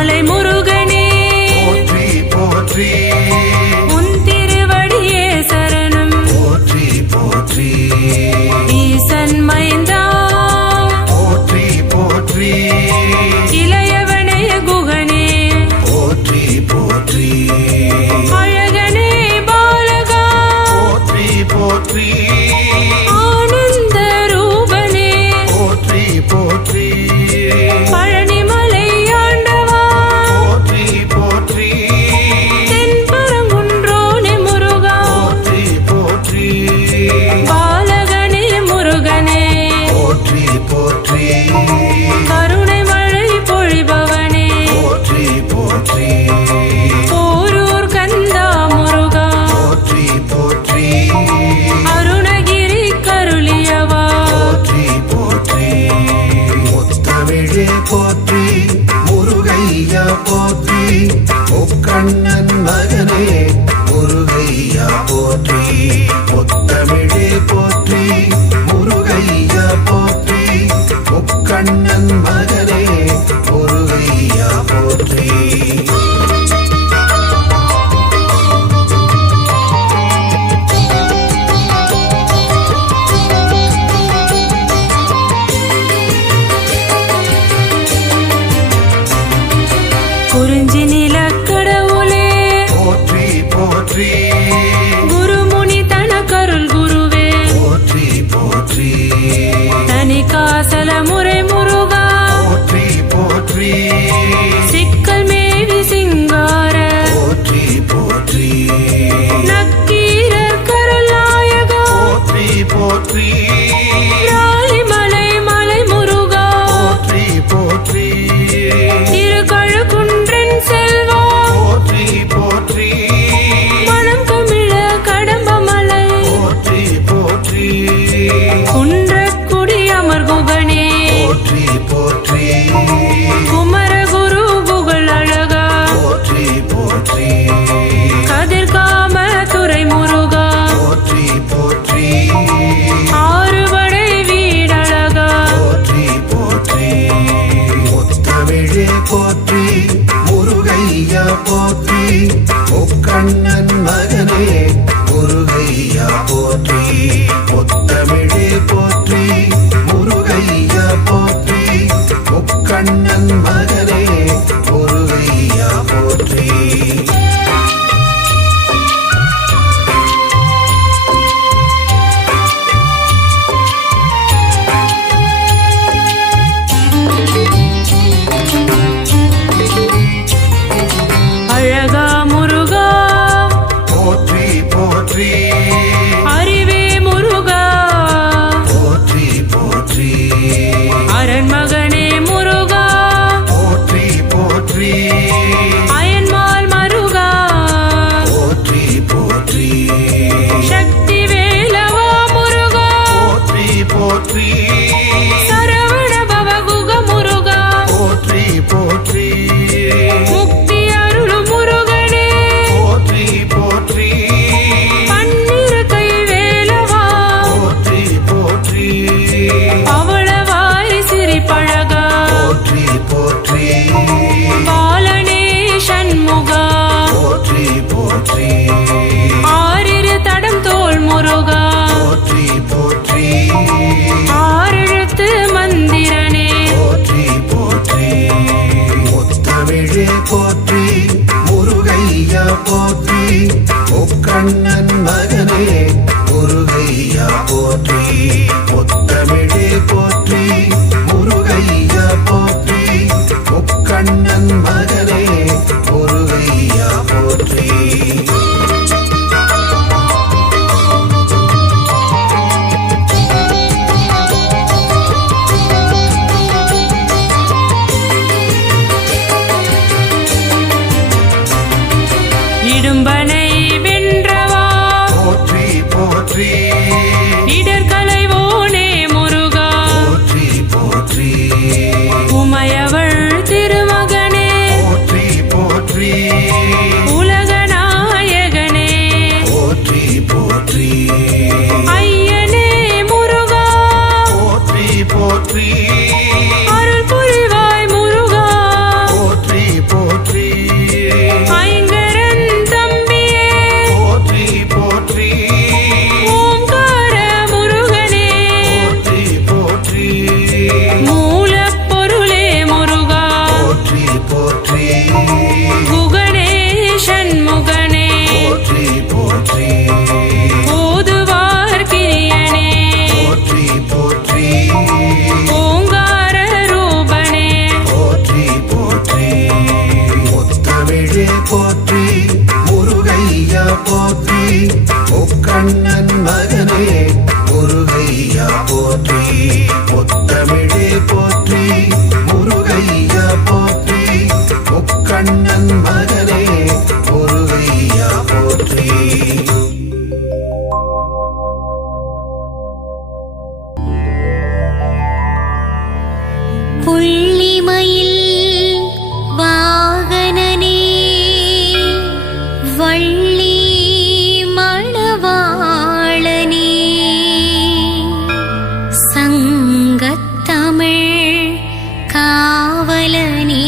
மலை முருகனே போற்றி போற்றி உன் திருவடியே சரணம் போற்றி போற்றி ஈசன் மைந்தா போற்றி போற்றி இளையவனைய குகனே போற்றி போற்றி அழகனே பாலகா போற்றி போற்றி ஆனந்த ரூபனே போற்றி போற்றி பழனிமலை ஆண்டவா போற்றி போற்றி தென்பரங்குன்றோனே முருகா போற்றி போற்றி பாலகனே முருகனே போற்றி போற்றி கருணை மழை பொழிபவனே போற்றி போற்றி போரூர் கந்தா முருகா போற்றி போற்றி அருணகிரி கருளியவா போற்றி போற்றி முத்தமிழே போற்றி முருகையா போற்றி முக்கண்ணன் மகனே முருகையா போற்றி முத்தமிழே போற்றி முருகையா போற்றி முக்கண்ணன் மகனே முருகையா போற்றி குறிஞ்சி நிலக்கடவுளே போற்றி போற்றி குருமுனி தனக்கருள் குருவே போற்றி போற்றி தனி காசல முறை முருகா போற்றி போற்றி சிக்கல் மேவி சிங்கார போற்றி போற்றி நக்கீரர் கருள் நாயகா போற்றி போற்றி ராலிமலை மலை முருகா போற்றி போற்றி திருக்கழுக்குன்றன் செல்வா போற்றி போற்றி மனம் கமிழ கடம்பமலை போற்றி போற்றி குன்றக்குடி அமர் குகனே போற்றி போற்றி குமரகுரு புகழ் அழகா போற்றி போற்றி கதிர்காம துறை முருகா போற்றி போற்றி ஆறுபடை வீடழகா போற்றி போற்றி முத்தமிழே போற்றி முருகையா போற்றி முக்கண்ணன் மகனே முருகையா போற்றி முத்தமிழே போற்றி முருகையா போற்றி முக்கண்ணன் மகனே முருகையா போற்றி அழகா முருகா போற்றி போற்றி அறிவே முருகா போற்றி போற்றி அரண்மகனே முருகா போற்றி போற்றி அயன்மால் மருகா போற்றி போற்றி சக்தி வேலவா முருகா போற்றி போற்றி சரவண பவகுக முருகா போற்றி போற்றி முக்தி அருளும் முருகனே போற்றி போற்றி பன்னிரு கை வேலவா போற்றி போற்றி பவளவாய் சிரிப்பழகா போற்றி போற்றி பாலனே சண்முகா போற்றி போற்றி ஆறிரு தடம் தோள் முருகா போற்றி போற்றி ஆறெழுத்து மந்திரனே போற்றி போற்றி முத்தமிழே போற்றி முருகையா போற்றி முக்கண்ணன் மகனே முருகையா போற்றி முத்தமிழே போற்றி முருகையா போற்றி முக்கண்ணன் மகனே முருகையா போற்றி இடும்பனை வென்றவா போற்றி போற்றி இடர்களைவோனே முருகா போற்றி போற்றி உமையவள் திருமகனே போற்றி போற்றி உலகநாயகனே போற்றி போற்றி ஐயனே முருகா போற்றி போற்றி அருள் புரிவாய் முருகா போற்றி முருகையா போற்றி முக்கண்ணன் மகனே முருகையா போற்றி முத்தமிழே போற்றி முருகையா போற்றி முக்கண்ணன் மகனே முருகையா போற்றி. புள்ளிமயில் வாகனனே வள்ளி மணவாளனே சங்கத்தமிழ் காவலனே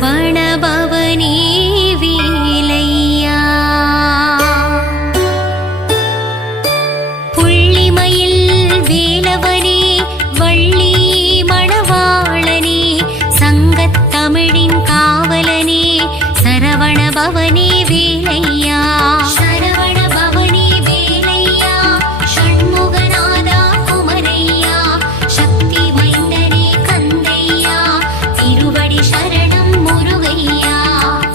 சரவணபவனே வேலையா. புள்ளிமயில் வேலவனே வள்ளி மணவாளனே சங்கத்தமிழின் காவலனே சரவணபவனே வேலையா. சரவணபவனே வேலையா ஷண்முகநாதா குமரையா சக்தி மைந்தனே கந்தையா திருவடி சரணம் முருகையா.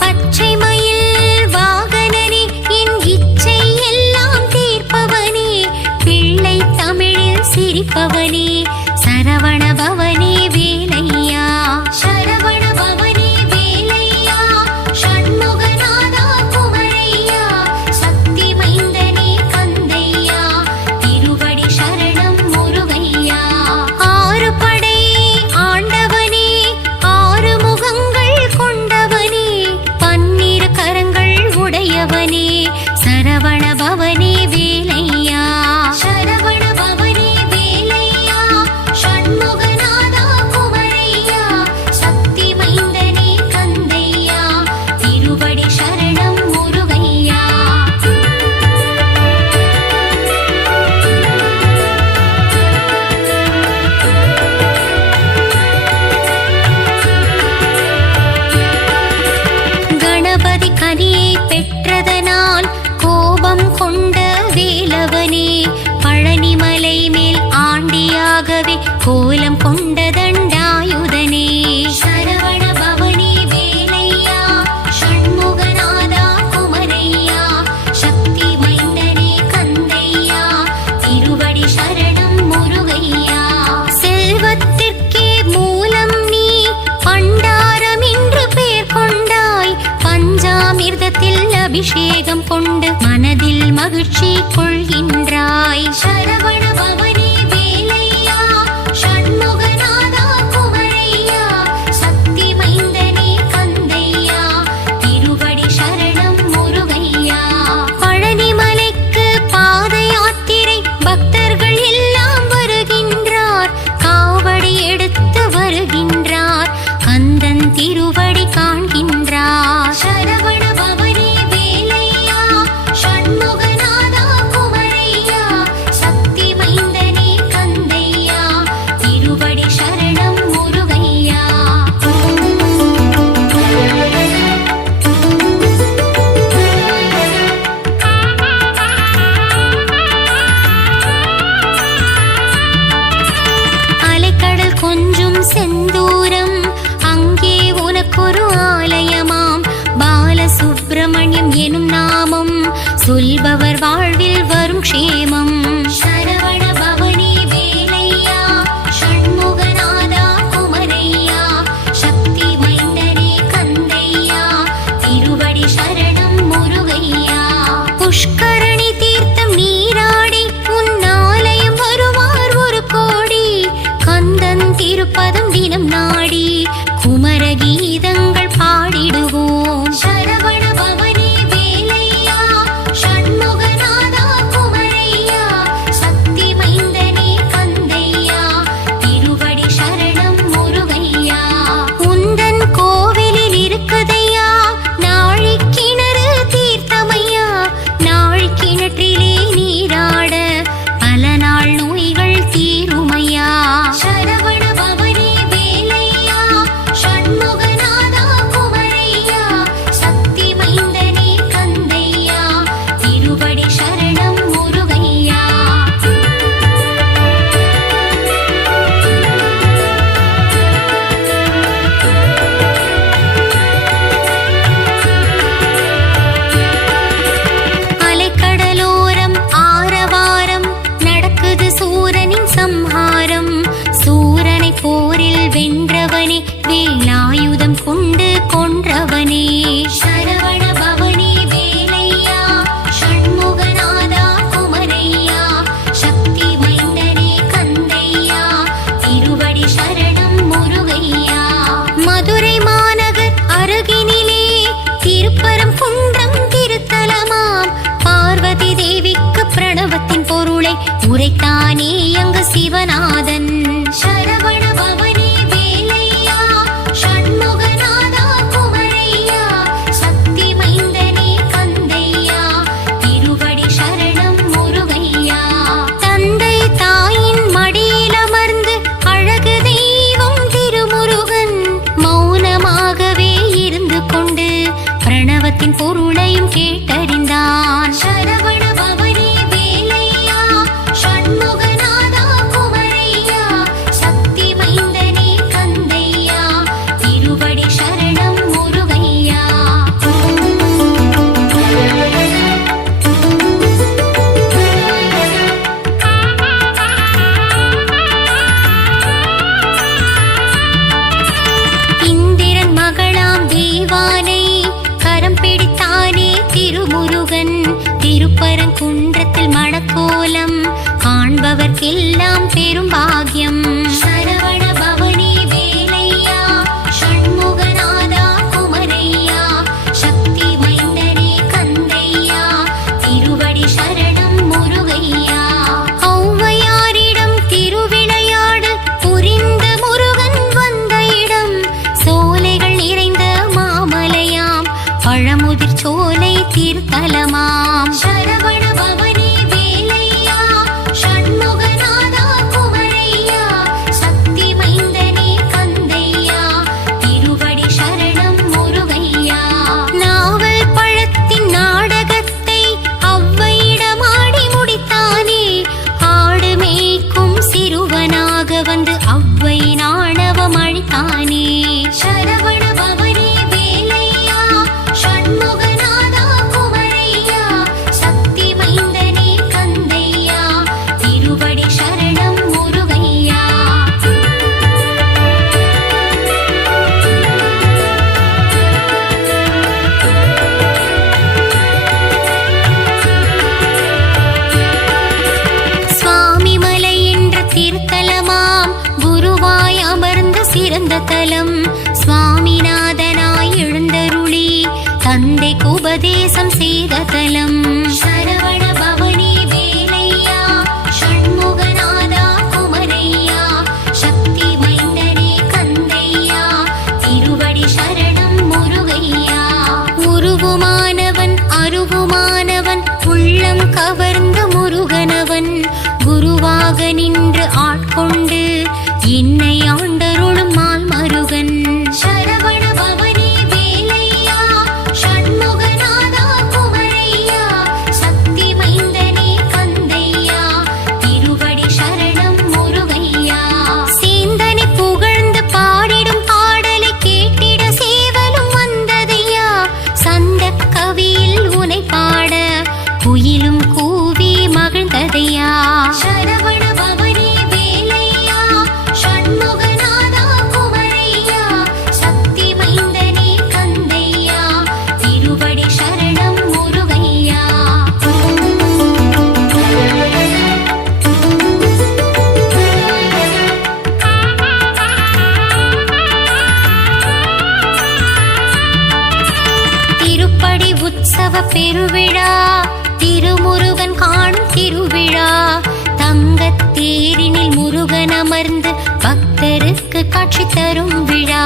பச்சை மயில் வாகனனே என் இச்சை எல்லாம் தீர்ப்பவனே பிள்ளை தமிழில் சிரிப்பவனே சரவணபவனே வேலையா. சரவணபவனே வேலையா ஷண்முகநாதா குமரையா சக்தி மைந்தனே கந்தையா திருவடி சரணம் முருகையா. ஆறு படை ஆண்டவனே ஆறு முகங்கள் கொண்டவனே பன்னிரு கரங்கள் உடையவனே சரவணபவனே வேலையா. சரவணபவனே வேலையா ஷண்முகநாதா குமரையா சக்தி மைந்தனே கந்தையா திருவடி சரணம் முருகையா. கணபதி கனியை பெற்றதனால் கோபம் கொண்ட வேலவனே பழனிமலை மேல் ஆண்டியாகவே கோலம் கொண்ட தண்டாயுதனே சரவணபவனே வேலையா ஷண்முகநாதா குமரையா சக்தி மைந்தனே கந்தையா திருவடி சரணம் முருகையா. செல்வத்திற்கே மூலம் நீ பண்டாரம் என்று பெயர் கொண்டாய் பஞ்சாமிர்தத்தில் அபிஷேகம் கொண்டு மனதில் மகிழ்ச்சி கொள்கின்றாய். சரவணபவனே வேலையா ஷண்முகநாதா குமரையா சக்தி மைந்தனே கந்தையா திருவடி சரணம் முருகையா. பழனிமலைக்கு பாத யாத்திரை பக்தர்கள் எல்லாம் வருகின்றார் காவடி எடுத்து வருகின்றார் கந்தன் திருவடி காண்கின்றார். சரவணபவனே வேலையா ஷண்முகநாதா குமரையா சக்தி மைந்தனே கந்தையா திருவடி சரணம் முருகையா. அலைக்கடல் கொஞ்சும் செந்தூரம் அங்கே உனக்கொரு ஆலயமாம் பாலசுப்பிரமணியம் எனும் நாமம் சொல்பவர் வாழ்வில் வரும் க்ஷேமம். சரவணபவனே வேலையா ஷண்முகநாதா குமரையா சக்தி மைந்தனே கந்தையா திருவடி சரணம் முருகையா. புஷ்கரணி தீர்த்தம் நீராடி உன் ஆலயம் வருவார் ஒரு கோடி கந்தன் திருப்பதம் தினம் நாடி குமர கீதங்கள் பாடிடுவோம். சரவணபவனே வேலையா ஷண்முகநாதா குமரையா சக்தி மைந்தனே கந்தையா திருவடி சரணம் முருகையா. உந்தன் கோவிலில் இருக்குதையா நாழி கிணறு தீர்த்தமையா நாழி கிணற்றிலே நீராட பல நாள் நோய்கள் தீருமையா. சரவணபவனே வேலையா ஷண்முகநாதா வேலாயுதம் கொண்டு கொன்றவனே சரவண பவனே வேலையா ஷண்முகநாதா குமரையா சக்தி மைந்தனே கந்தையா திருவடி சரணம் முருகையா மதுரை மாநகர் அருகினிலே திருப்பரம் குன்றம் திருத்தலமாம் பார்வதி தேவிக்கு பிரணவத்தின் பொருளை உரைத்தானே அங்கு சிவநாதன் சரவண பவனே வேலையா ஷண்முகநாதா குமரையா சக்தி மைந்தனே கந்தையா திருவடி சரணம் முருகையா தந்தை தாயின் மடியில் அமர்ந்து அழகு தெய்வம் திருமுருகன் மௌனமாகவே இருந்து கொண்டு பிரணவத்தின் பொருளையும் கேட்டறிந்தான் சரவண பவனே வேலையா ஷண்முகநாதா குமரையா சக்தி மைந்தனே கந்தையா திருவடி சரணம் முருகையா இந்திரன் மகளாம் தேவானை கரம் பிடித்தானே திருமுருகன் திருப்பரங்குன்றத்தில் மணக்கோலம் காண்பவர்க்கெல்லாம் பெரும் பாக்கியம் சரவண பவனே வேலையா ஷண்முகநாதா குமரையா சக்தி மைந்தனே கந்தையா திருவடி சரணம் முருகையா ஔவையாரிடம் திருவிளையாடு புரிந்த முருகன் வந்த இடம் சோலைகள் நிறைந்த மாமலையாம் பழமுதிர் சோலை தீர்த்தலமாம் சரவண பவனே வேலையா ஷண்முகநாதா குமரையா சக்தி மைந்தனே கந்தையா திருவடி சரணம் முருகையா நாவல் பழத்தின் நாடகத்தை ஔவையிடமாடி முடித்தானே ஆடு மேய்க்கும் சிறுவனாக வந்து ஔவை நாணவம் அழித்தானே சரவண பவனே வேலையா ஷண்முகநாதா குமரையா சக்தி மைந்தனே கந்தையா திருவடி சரணம் முருகையா சுவாமிமலை என்ற திருத்தலமாம் குருவாய் அமர்ந்த சிறந்த தலம் சுவாமிநாதனாய் எழுந்தருளி தந்தைக்கு உபதேசம் செய்த தலம் சரவண பவனே வேலையா ஷண்முகநாதா குமரையா சக்தி மைந்தனே கந்தையா திருவடி சரணம் முருகையா உருவுமானவன் அருவுமானவன் உள்ளம் கவர்ந்த முருகனவன் குருவாக நின்று ஆட்கொண்டு என்னை ஆண்டருளும் மால் மருகன் சரவண பவனே வேலையா ஷண்முகநாதா குமரையா சக்தி மைந்தனே கந்தையா திருவடி சரணம் முருகையா சேந்தனை புகழ்ந்து பாடிடும் பாடலை கேட்டிட சேவலும் வந்ததையா சந்த கவியில் உனை பாட குயிலும் கூவி மகிழ்ந்ததையா சரவண பவனே வேலையா ஷண்முகநாதா குமரையா சக்தி மைந்தனே கந்தையா திருவடி சரணம் முருகையா திருப்படி உற்சவ பெருவிழா திருமுருகன் காணும் திருவிழா தங்கத் தேரினில் முருகன் அமர்ந்து பக்தருக்கு காட்சி தரும் விழா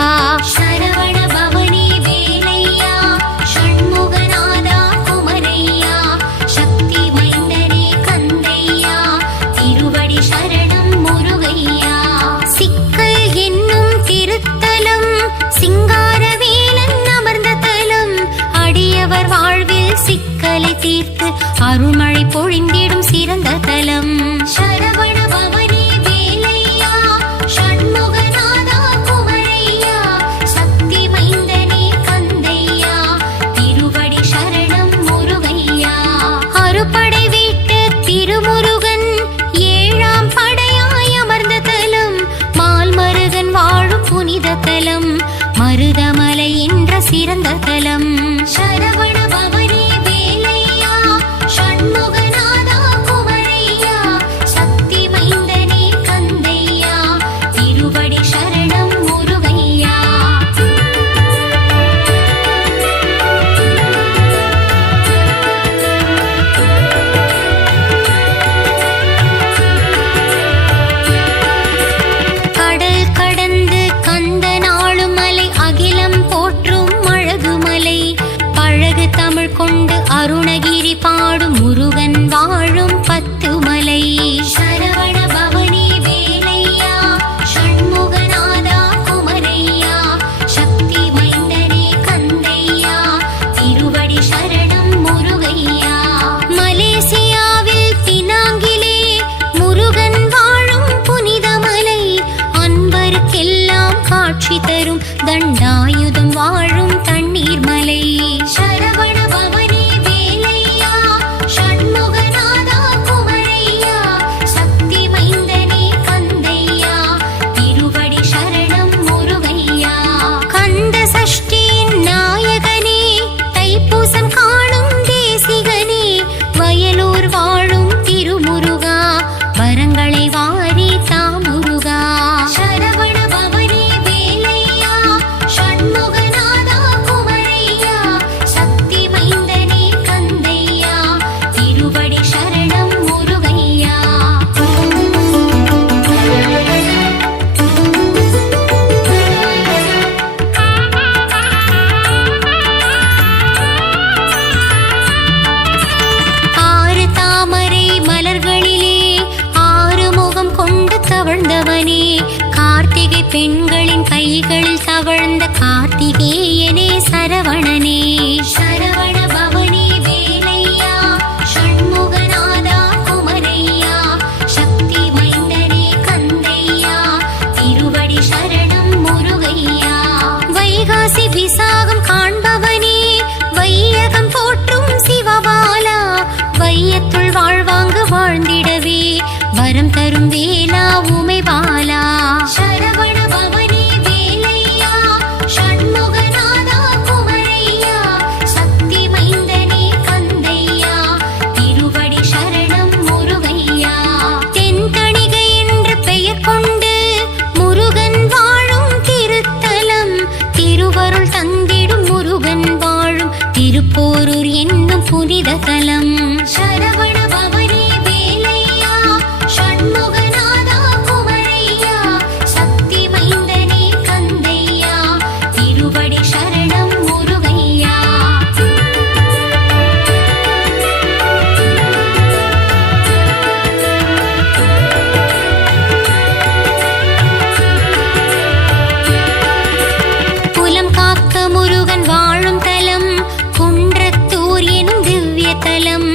சரவண பவனே வேலையா ஷண்முகநாதா குமரையா சக்தி மைந்தனே கந்தையா திருவடி சரணம் முருகையா சிக்கல் என்னும் திருத்தலம் சிங்காரவேலன் அமர்ந்த தலம் அடியவர் வாழ்வில் சிக்கலை தீர்த்து அருள்மழை பொழிந்திடும் சிறந்த தலம் சரவண பவனே வேலையா ஷண்முகநாதா குமரையா சக்தி தலம், மருதமலை என்ற சிறந்த தலம். சரவண பவனி வேலையா, ஷண்முகநாதா குமரையா, சக்தி மைந்தனே கந்தையா, திருவடி சரணம் முருகையா. கடல் கடந்து கந்தனாளும் மலை, அகிலம் போற்றும் அழகுமலை, பழகு தமிழ் கொண்டு அருணகிரி பாடும் முருகன் வாழும் 10 மலை. சரவண பவனி வேலையா, ஷண்முகநாதா குமரையா, சக்தி மைந்தனே கந்தையா, திருவடி சரணம் முருகையா. மலேசியாவில் பினாங்கிலே முருகன் வாழும் புனித மலை, அன்பருக்கெல்லாம் காட்சி தரும் தண்டாயுதம் வாழும் தண்ணீர் மலை. சரவண பவனி வேலையா, ஷண்முகநாதா குமரையா, சக்தி மைந்தனே கந்தையா, திருவடி சரணம் முருகையா. கந்த சஷ்டியின் நாயகனே, தைப்பூசம் காணும் தேசிகனே, வயலூர் வாழும் திருமுருகா, வரங்களை வாரி தாமுருகா. சரவண பவனி வேலையா, ஷண்முகநாதா குமரையா, சக்தி மைந்தனே கந்தையா, திருவடி சரணம் முருகையா. ஆறு தாமரை மலர்களிலே ஆறு முகம் கொண்டு தவழ்ந்தவனே, கார்த்திகை பெண்களின் கைகளில் தவழ்ந்த கார்த்திகேயனே சரவணனே. சரவண பவனி வேலையா, ஷண்முகநாதா குமரையா, சக்தி மைந்தனே கந்தையா, திருவடி சரணம் முருகையா. வைகாசி விசாகம் காண்பவனே, வையகம் போற்றும் சிவபாலா, வையத்துள் வாழ்வாங்கு வாழ்ந்திடவே வரம் தரும் வேலா உமைபாலா. சரவண பவனி வேலையா, ஷண்முகநாதா குமரையா, சக்தி மைந்தனே கந்தையா, திருவடி சரணம் முருகையா. தென்தணிகை என்று பெயர் கொண்டு முருகன் வாழும் திருத்தலம், திருவருள் தந்திடும் முருகன் வாழும் திருப்போரூர் என்னும் புனித தலம். சரவண பவனி வேலையா, ஷண்முகநாதா குமரையா, சக்தி மைந்தனே கந்தையா, திருவடி சரணம் முருகையா. புலம் காக்க முருகன் வாழும் தலம், குன்றத்தூர் எனும் திவ்ய தலம்,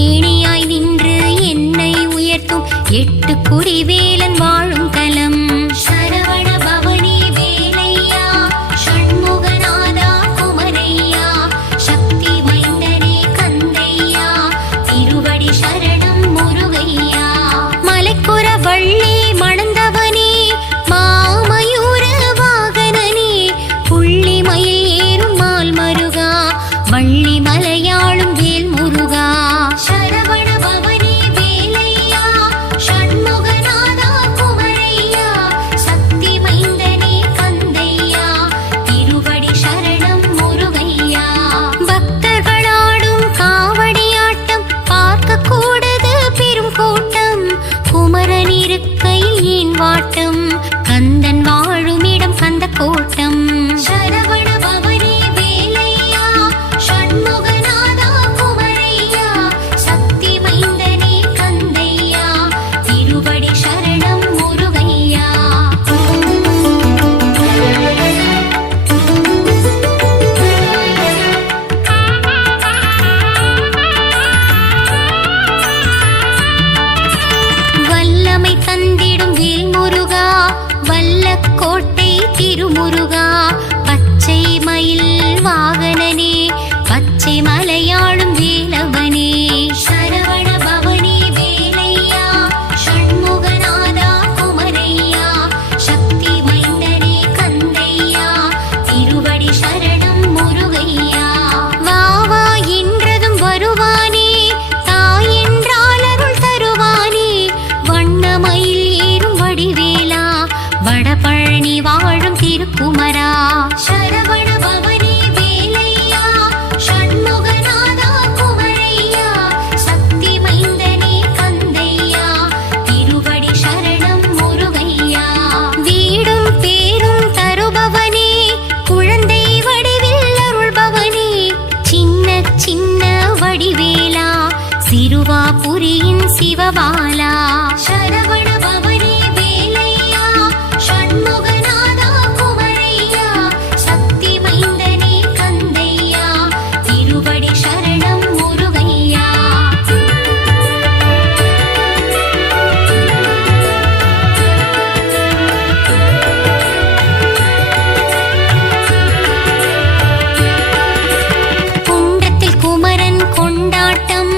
ஏணியாய் நின்று என்னை உயர்த்தும் 8 குடிவேலன் வாழும் தலம். சரவண பவனி வேலையா, ஷண்முகநாதா குமரையா, சக்தி மைந்தனே கந்தையா, திருவடி சரணம் முருகையா. மலைக்குற வள்ளி மணந்தவனே, மாமயூர வாகனனே, புள்ளி மயில் ஏறும் மால் மருகா, வள்ளி மலையாளும் வேல் முருகா. சரவண பவனி வேலையா, ஷண்முகநாதா குமரையா, சக்தி மைந்தனே கந்தையா, திருவடி சரணம் முருகையா. பக்தர்களாடும் காவடியாட்டம் பார்க்க கூடது பெரும் கூட்டம், குமரன் இருக்கையில் ஏன் வாட்டம், கந்தன் வாழுமிடம் கந்த கோட்டம். சரவண பவனி வேலையா, ஷண்முகநாதா குமரையா, சக்தி மைந்தனே கந்தையா, திருவடி சரணம் முருகையா. வல்லமை தந்திடும் வேல் முருகா, வல்லக்கோட்டை திருமுருகா, பச்சை மயில் வாகனனே, பச்சை மலையாளும் வேலவனே. சரவண பவனி வேலையா, ஷண்முகநாதா குமரையா, சக்தி மைந்தனே கந்தையா, குமரா சரவண பவனி வேலையா ஷண்முகநாதா குமரையா சக்தி மைந்தனே கந்தையா திருவடி சரணம் முருகையா வீடும் பேரும் தருபவனே குழந்தை வடிவில் அருள்பவனே சின்ன சின்ன வடிவேலா சிறுவாபுரியின் சிவபாலா சரவண பவனி வேலையா ஷண்முகநாதா குமரையா சக்தி மைந்தனே கந்தையா திருவடி சரணம் முருகையா குண்டத்தில் குமரன் கொண்டாட்டம்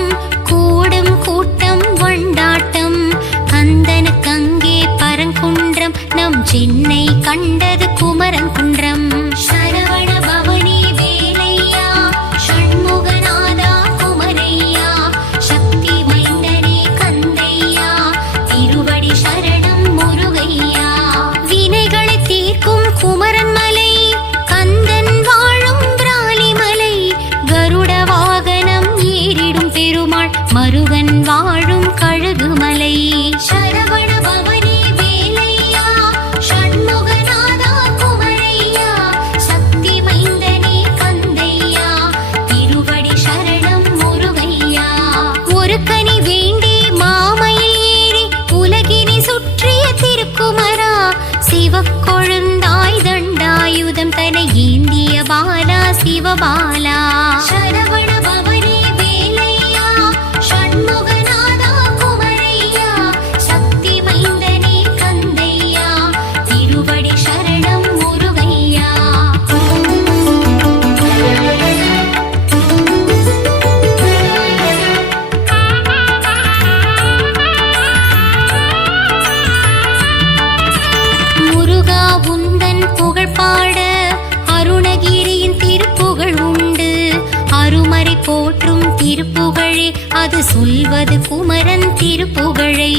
கூடும் கூட்டம் வண்டாட்டம் கந்தனுக்கங்கே பரங்குன்றம் நம் சென்னை கண்டது குமரன் குன்றம் சரவண பவனி வேலையா ஷண்முகநாதா குமரையா சக்தி மைந்தனே கந்தையா திருவடி சரணம் முருகையா வினைகளை தீர்க்கும் குமரன் மலை கந்தன் வாழும் பிராலிமலை கருட வாகனம் ஏறிடும் பெருமாள் மருகன் வாழும் கழுகுமலை சரவண பவனி வேலையா ஷண்முகநாதா குமரையா சக்தி மைந்தனே கந்தையா திருவடி சரணம் முருகையா ஒரு கனி வேண்டி மாமையில் ஏறி உலகினை சுற்றிய திருக்குமரா சிவக்கொழுந்தாய் தண்டாயுதம் தனை ஏந்திய பாலா சிவபாலா சரவண பவனி வேலையா ஷண்முகநாதா குமரையா சக்தி மைந்தனே கந்தையா திருவடி சரணம் முருகையா முருகா உந்தன் புகழ் பாட அருணகிரியின் திருப்புகழ் உண்டு அருமறை போற்றும் திருப்புகழே அது சொல்வது குமரன் திருப்புகழை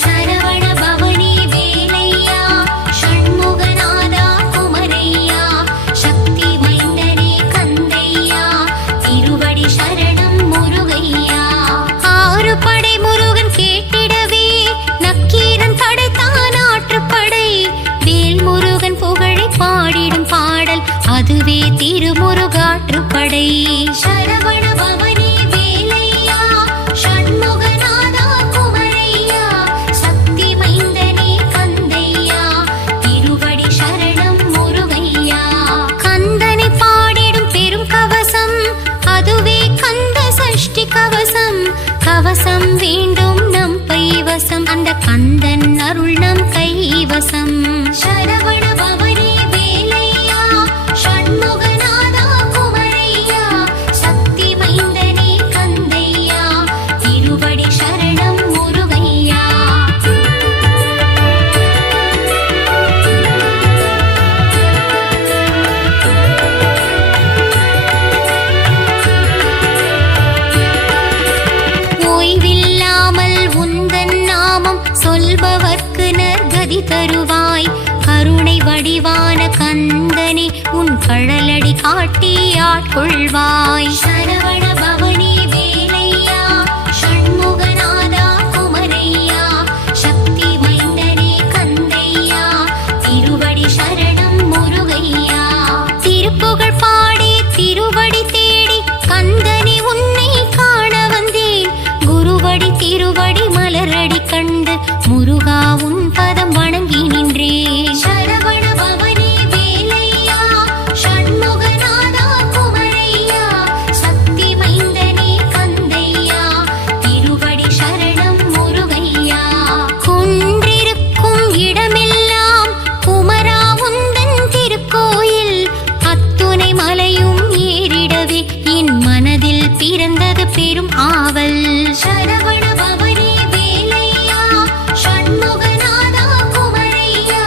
சரவண பவனி வேலையா ஷண்முகநாதா குமரையா சக்தி மைந்தனே கந்தையா திருவடி சரணம் முருகையா ஆறு படை முருகன் கேட்டிடவே நக்கீரன் படைத்தான் ஆற்றுப்படை வேல் முருகன் புகழை பாடிடும் பாடல் அதுவே திருமுருகாற்றுப்படை சரவண பவனி வேலையா ஷண்முகநாதா குமரையா சக்தி மைந்தனே கந்தையா திருவடி சரணம் முருகையா கந்தனை பாடிடும் பெரும் கவசம் அதுவே கந்த சஷ்டி கவசம் கவசம் வேண்டும் நம் கைவசம் அந்த கந்தன் அருள் நம் கைவசம் சரவண பவனி வேலையா ஷண்முகநாதா குமரையா சக்தி மைந்தனே கந்தையா திருவடி சரணம் முருகையா ஓய்வில்லாமல் உந்தன் நாமம் சொல்பவர்க்கு நற்கதி தருவாய் கருணை வடிவான கந்தனே உன் கழலடி காட்டி ஆட்கொள்வாய் சரவண பவனி வேலையா ஷண்முகநாதா குமரையா சக்தி மைந்தனே கந்தையா திருவடி சரணம் முருகையா திருப்புகழ் பாடி திருவடி தேடி கந்தனே உன்னை காண வந்தேன் குருவடி திருவடி மலரடி கண்டு முருகா உன் பதம் வணங்கி நின்றேன் சரவண பவனி வேலையா ஷண்முகநாதா குமரையா சக்தி மைந்தனே கந்தையா திருவடி சரணம் முருகையா குன்றிருக்கும் இடமெல்லாம் குமரா உந்தன் திருக்கோயில் அத்துணை மலையும் ஏறிடவே என் மனதில் பிறந்தது பெரும் ஆவல் சரவண பவனி வேலையா ஷண்முகநாதா குமரையா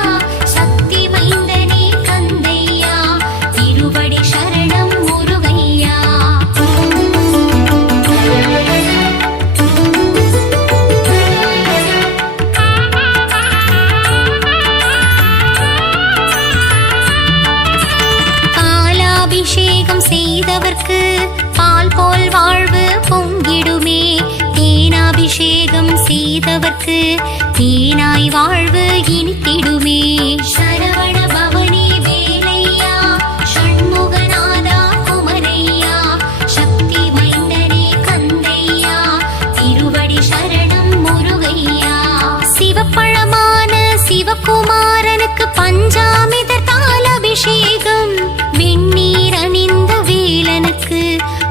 சக்தி மைந்தனே கந்தையா திருவடி சரணம் முருகையா அபிஷேகம் செய்தவர்க்கு பால் போல் வாழ்வு பொங்கிடுமே. தேனாபிஷேகம் செய்தவர்க்கு தேனாய் வாழ்வு இனித்திடுமே. சரவண பவனே வேலையா, ஷண்முகநாதா குமரையா, சக்தி மைந்தனே கந்தையா, திருவடி சரணம் முருகையா. சிவப்பழமான சிவகுமாரனுக்கு பஞ்சாமிர்தத்தால் அபிஷேகம். வெந்நீர் அணிந்த வேலனுக்கு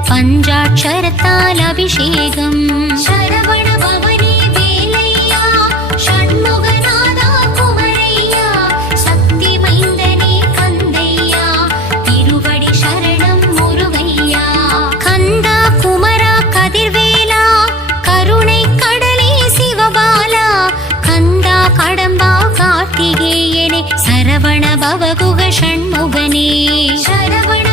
பஞ்சாட்சரத்தால் அபிஷேகம். சரவண பவனே வேலையா, ஷண்முகநாதா குமரையா, சக்தி மைந்தனே கந்தையா, திருவடி சரணம் முருகையா. கந்தா குமரா கதிர்வேலா, கருணை கடலே சிவபாலா, கந்தா கடம்பா கார்த்திகேயனே, சரவண பவகுக ஷண்முகனே. சரவண